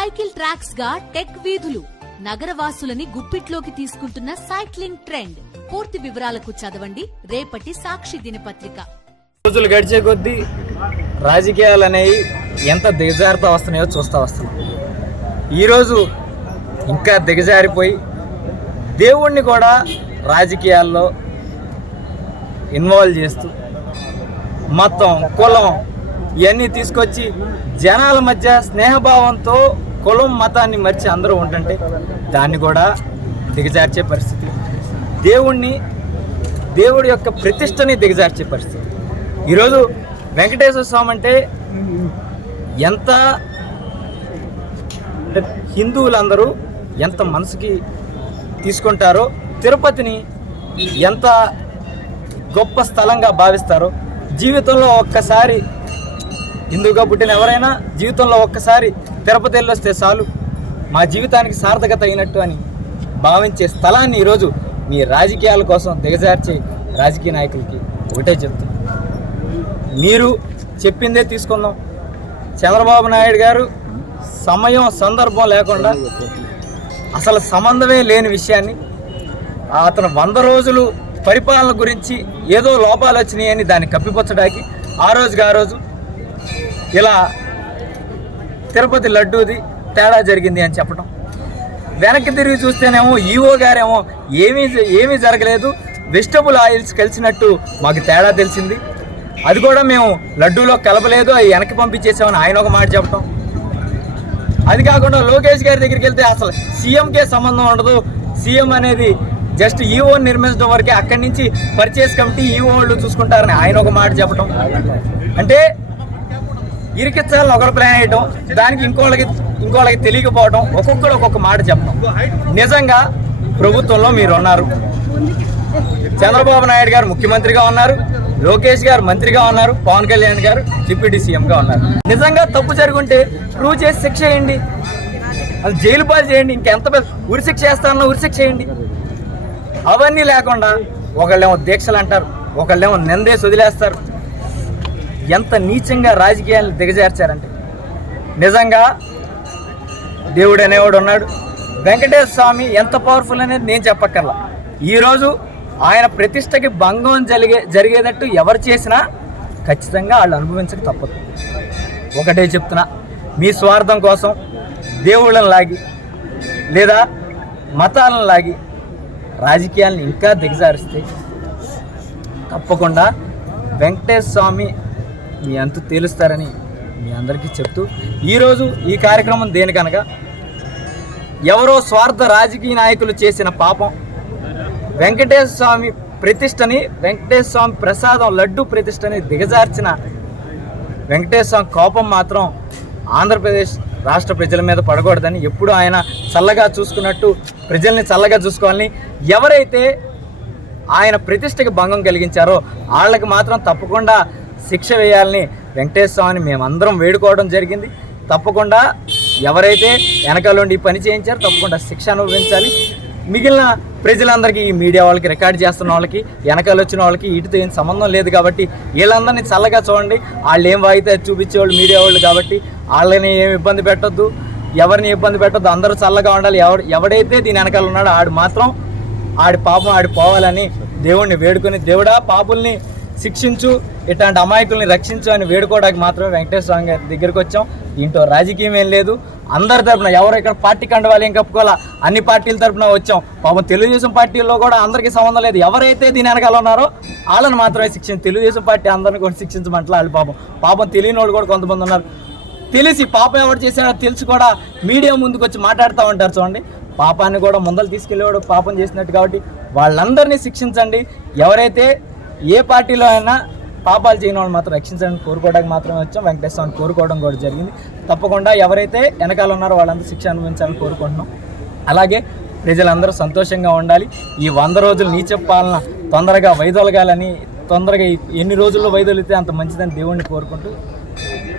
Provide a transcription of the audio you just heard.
Cycle tracks గా tech వీధులు నగరవాసులని గుప్పిట్లోకి తీసుకుంటున్న సైక్లింగ్ ట్రెండ్. పూర్తి వివరాలకు చదవండి రేపటి సాక్షి దినపత్రిక. రోజులు గడిచే కొద్దీ రాజకీయాలు అనేవి ఎంత దిగజారుతూ వస్తున్నాయో చూస్తూ వస్తున్నాం. ఈరోజు ఇంకా దిగజారిపోయి దేవుణ్ణి కూడా రాజకీయాల్లో ఇన్వాల్వ్ చేస్తూ మొత్తం కులం ఇవన్నీ తీసుకొచ్చి జనాల మధ్య స్నేహభావంతో కులం మతాన్ని మర్చి అందరూ ఉంటుంటే దాన్ని కూడా దిగజార్చే పరిస్థితి, దేవుడి యొక్క ప్రతిష్టని దిగజార్చే పరిస్థితి. ఈరోజు వెంకటేశ్వర స్వామి అంటే ఎంత హిందువులందరూ ఎంత మనసుకి తీసుకుంటారో, తిరుపతిని ఎంత గొప్ప స్థలంగా భావిస్తారో, జీవితంలో ఒక్కసారి హిందువుగా పుట్టిన ఎవరైనా జీవితంలో ఒక్కసారి తిరుపతి వెళ్ళొస్తే చాలు మా జీవితానికి సార్థకత అయినట్టు అని భావించే స్థలాన్ని ఈరోజు మీ రాజకీయాల కోసం దిగజార్చే రాజకీయ నాయకులకి ఒకటే చెప్తున్నాం, మీరు చెప్పిందే తీసుకుందాం. చంద్రబాబు నాయుడు గారు సమయం సందర్భం లేకుండా అసలు సంబంధమే లేని విషయాన్ని అతను 100 రోజులు పరిపాలన గురించి ఏదో లోపాలు వచ్చినాయని దాన్ని కప్పిపుచ్చడానికి ఆ రోజు ఇలా తిరుపతి లడ్డూది తేడా జరిగింది అని చెప్పడం, వెనక్కి తిరిగి చూస్తేనేమో ఈవో గారేమో ఏమీ జరగలేదు, వెజిటబుల్ ఆయిల్స్ కలిసినట్టు మాకు తేడా తెలిసింది, అది కూడా మేము లడ్డూలో కలపలేదు, అవి వెనక్కి పంపించేసామని ఆయన ఒక మాట చెప్పడం. అది కాకుండా లోకేష్ గారి దగ్గరికి వెళ్తే అసలు సీఎంకే సంబంధం ఉండదు, సీఎం అనేది జస్ట్ ఈఓని నిర్మించడం వరకే, అక్కడి నుంచి పర్చేస్ కమిటీ ఈఓ వాళ్ళు చూసుకుంటారని ఆయన ఒక మాట చెప్పడం. అంటే ఇరికిచ్చాలని ఒకరు ప్లాన్ వేయటం, దానికి ఇంకోళ్ళకి తెలియకపోవడం, ఒక్కొక్కరు ఒక్కొక్క మాట చెప్పడం. నిజంగా ప్రభుత్వంలో మీరు ఉన్నారు, చంద్రబాబు నాయుడు గారు ముఖ్యమంత్రిగా ఉన్నారు, లోకేష్ గారు మంత్రిగా ఉన్నారు, పవన్ కళ్యాణ్ గారు డిప్యూటీ సీఎంగా ఉన్నారు. నిజంగా తప్పు జరుగుంటే ప్రూవ్ చేసి శిక్ష చేయండి, అది జైలు పాలు చేయండి, ఇంకెంత ఉరిశిక్ష చేస్తారన్నా ఉరిశిక్ష చేయండి. అవన్నీ లేకుండా ఒకళ్ళేమో దీక్షలు అంటారు, ఒకళ్ళేమో నిందేసి వదిలేస్తారు. ఎంత నీచంగా రాజకీయాలను దిగజార్చారంటే నిజంగా దేవుడు అనేవాడు ఉన్నాడు. వెంకటేశ్వర స్వామి ఎంత పవర్ఫుల్ అనేది నేను చెప్పక్కర్లా. ఈరోజు ఆయన ప్రతిష్టకి భంగం జరిగేటట్టు ఎవరు చేసినా ఖచ్చితంగా వాళ్ళు అనుభవించక తప్పదు. ఒకటే చెప్తున్నా, మీ స్వార్థం కోసం దేవుళ్ళని లాగి లేదా మతాలను లాగి రాజకీయాలను ఇంకా దిగజారిస్తే తప్పకుండా వెంకటేశ్వర స్వామి మీ అంతు తేలుస్తారని మీ అందరికీ చెప్తూ ఈరోజు ఈ కార్యక్రమం దేనికనగా ఎవరో స్వార్థ రాజకీయ నాయకులు చేసిన పాపం వెంకటేశ్వర స్వామి ప్రతిష్టని, వెంకటేశ్వర స్వామి ప్రసాదం లడ్డు ప్రతిష్టని దిగజార్చిన వెంకటేశ్వర స్వామి కోపం మాత్రం ఆంధ్రప్రదేశ్ రాష్ట్ర ప్రజల మీద పడకూడదని, ఎప్పుడు ఆయన చల్లగా చూసుకున్నట్టు ప్రజల్ని చల్లగా చూసుకోవాలని, ఎవరైతే ఆయన ప్రతిష్టకి భంగం కలిగించారో వాళ్ళకి మాత్రం తప్పకుండా శిక్ష వేయాలని వెంకటేశ్వర స్వామిని మేమందరం వేడుకోవడం జరిగింది. తప్పకుండా ఎవరైతే వెనకాలండి ఈ పని చేయించారో తప్పకుండా శిక్ష అనుభవించాలి. మిగిలిన ప్రజలందరికీ, ఈ మీడియా వాళ్ళకి, రికార్డ్ చేస్తున్న వాళ్ళకి, వెనకాల వచ్చిన వాళ్ళకి వీటితో ఏం సంబంధం లేదు కాబట్టి వీళ్ళందరినీ చల్లగా చూడండి. వాళ్ళు ఏం వాయితే చూపించేవాళ్ళు మీడియా వాళ్ళు కాబట్టి వాళ్ళని ఏమి ఇబ్బంది పెట్టొద్దు, ఎవరిని ఇబ్బంది పెట్టొద్దు, అందరూ చల్లగా ఉండాలి. ఎవడైతే దీని వెనకాల ఉన్నాడో ఆడు మాత్రం ఆడి పాపం ఆడి పోవాలని దేవుడిని వేడుకొని, దేవుడా పాపుల్ని శిక్షించు, ఇట్లాంటి అమాయకుల్ని రక్షించు అని వేడుకోవడానికి మాత్రమే వెంకటేశ్వర స్వామి గారి దగ్గరికి వచ్చాం. దీంట్లో రాజకీయం ఏం లేదు, అందరి తరపున ఎవరు ఇక్కడ పార్టీ కండవాలి ఏం కప్పుకోవాలా అన్ని పార్టీల తరపున వచ్చాం. పాపం తెలుగుదేశం పార్టీల్లో కూడా అందరికీ సంబంధం లేదు, ఎవరైతే దీని వెనకాల ఉన్నారో వాళ్ళని మాత్రమే శిక్షించి, తెలుగుదేశం పార్టీ అందరిని కూడా శిక్షించమంటలా వాళ్ళు పాపం తెలియని వాళ్ళు కూడా కొంతమంది ఉన్నారు. తెలిసి పాపం ఎవరు చేశాడో తెలిసి కూడా మీడియా ముందుకు వచ్చి మాట్లాడుతూ ఉంటారు. చూడండి, పాపాన్ని కూడా ముందలు తీసుకెళ్ళేవాడు పాపం చేసినట్టు. కాబట్టి వాళ్ళందరినీ శిక్షించండి. ఎవరైతే ఏ పార్టీలో అయినా పాపాలు చేయని వాళ్ళు మాత్రం రక్షించడానికి కోరుకోవడానికి మాత్రమే వచ్చాం. వెంకటేశ్వర స్వామిని కోరుకోవడం కూడా జరిగింది. తప్పకుండా ఎవరైతే వెనకాల ఉన్నారో వాళ్ళందరూ శిక్ష అనుభవించాలని కోరుకుంటున్నాం. అలాగే ప్రజలందరూ సంతోషంగా ఉండాలి. ఈ 100 రోజులు నీచ పాలన తొందరగా వైదొలగాలని, తొందరగా ఎన్ని రోజుల్లో వైదొలితే అంత మంచిదని దేవుణ్ణి కోరుకుంటూ